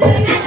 Yeah.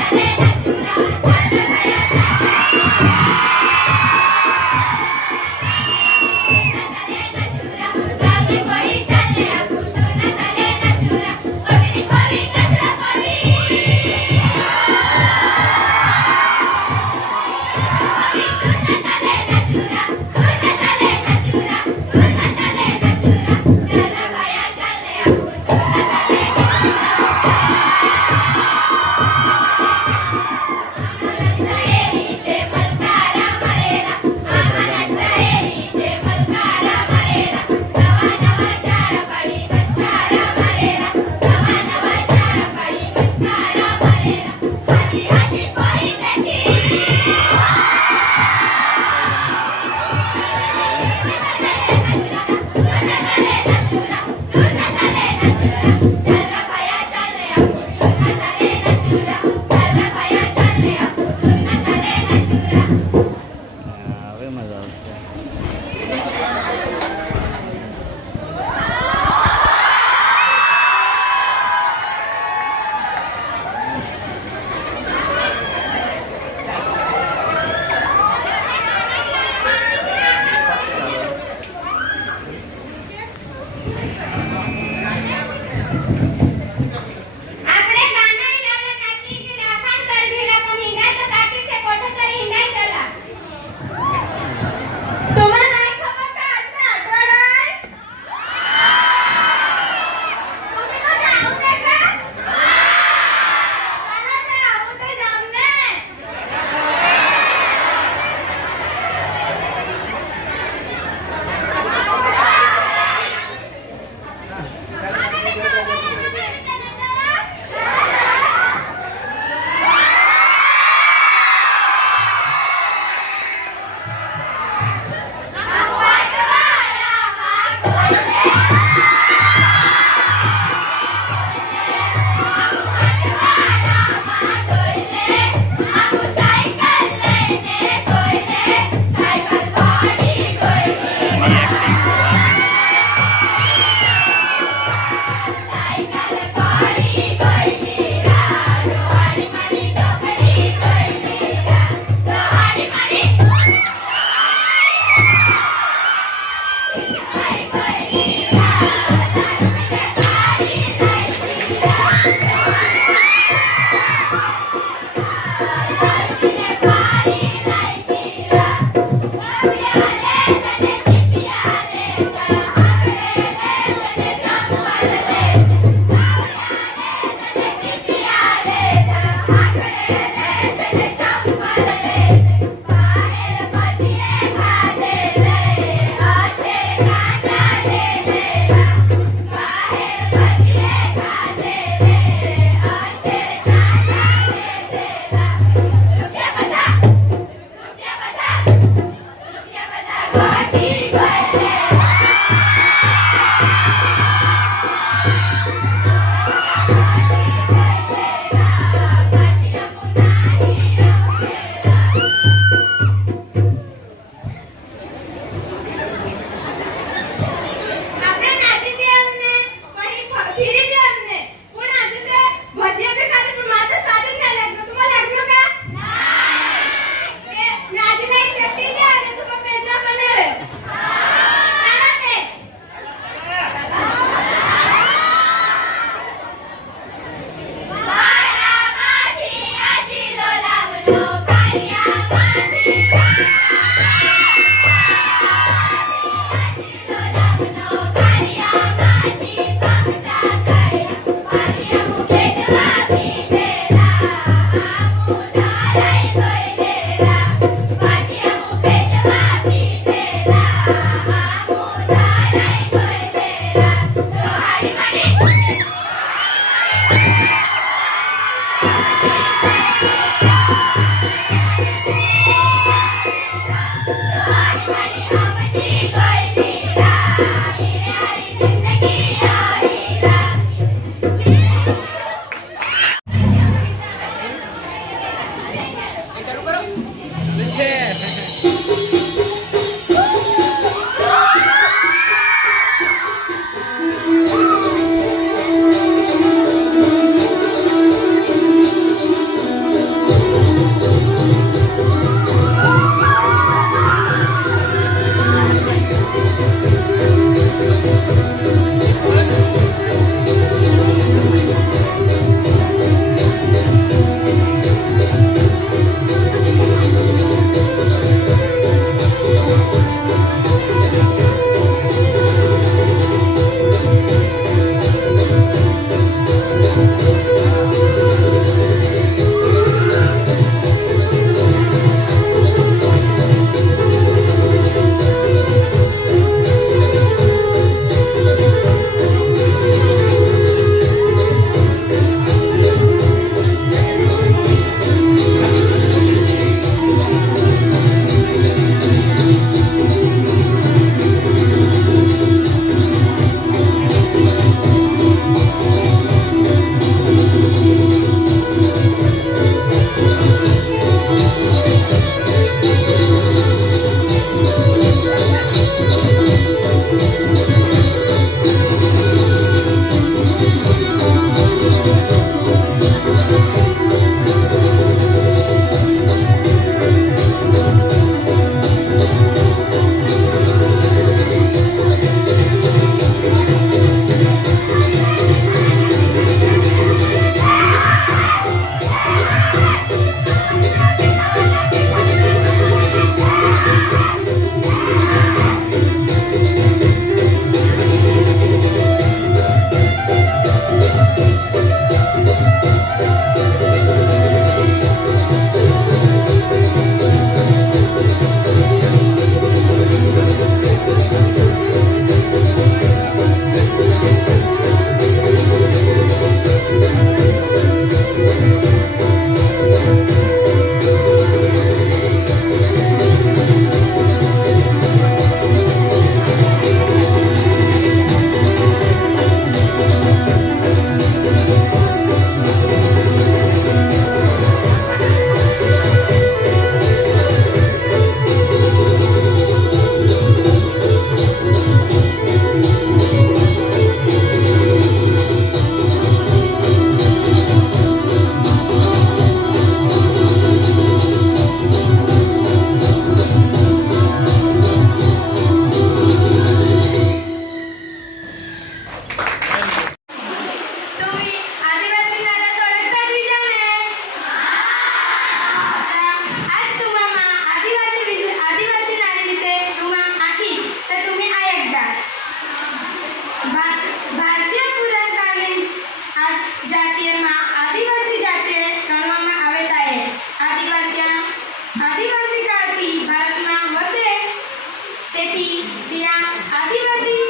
તેથી ત્યાં આદિવાસી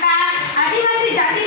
કા- આદિવાસી જાતિ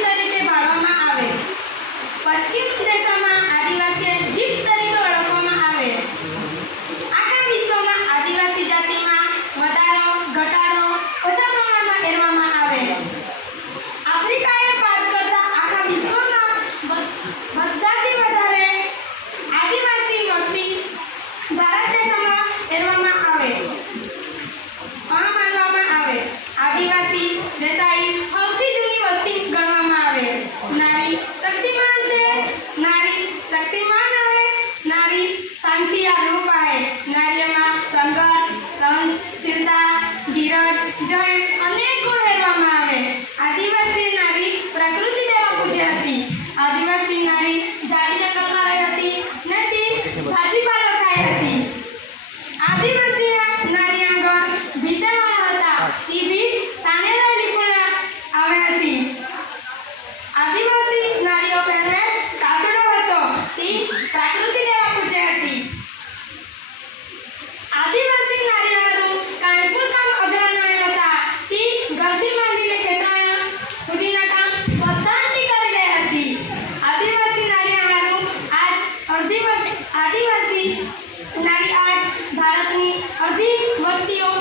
અધિક વસ્તીઓ